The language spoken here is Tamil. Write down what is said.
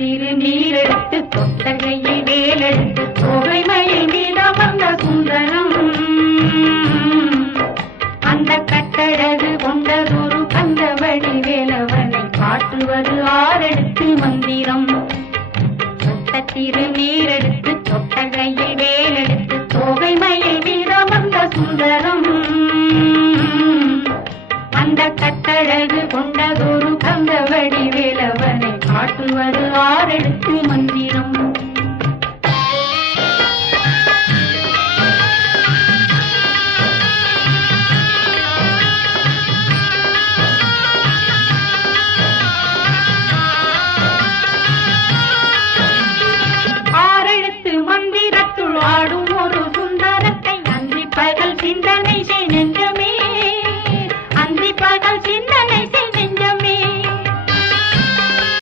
திருநீரெடுத்து தொட்டகையில் வேலெடுத்து தொகைமையில் மீதம் வந்த சுந்தரம் அந்த கட்டழகு கொண்டதொரு கந்தவடி வேலவனை காட்டுவது ஆரெடுத்து மந்திரம் தொட்ட திருநீரெடுத்து தொட்டகையில் வேலெடுத்து தொகைமையில் மீதம் வந்த சுந்தரம் அந்த கட்டழகு கொண்டதொரு கந்தவடி வேலவனை காட்டுவது ஆரெடுத்து மந்திரம்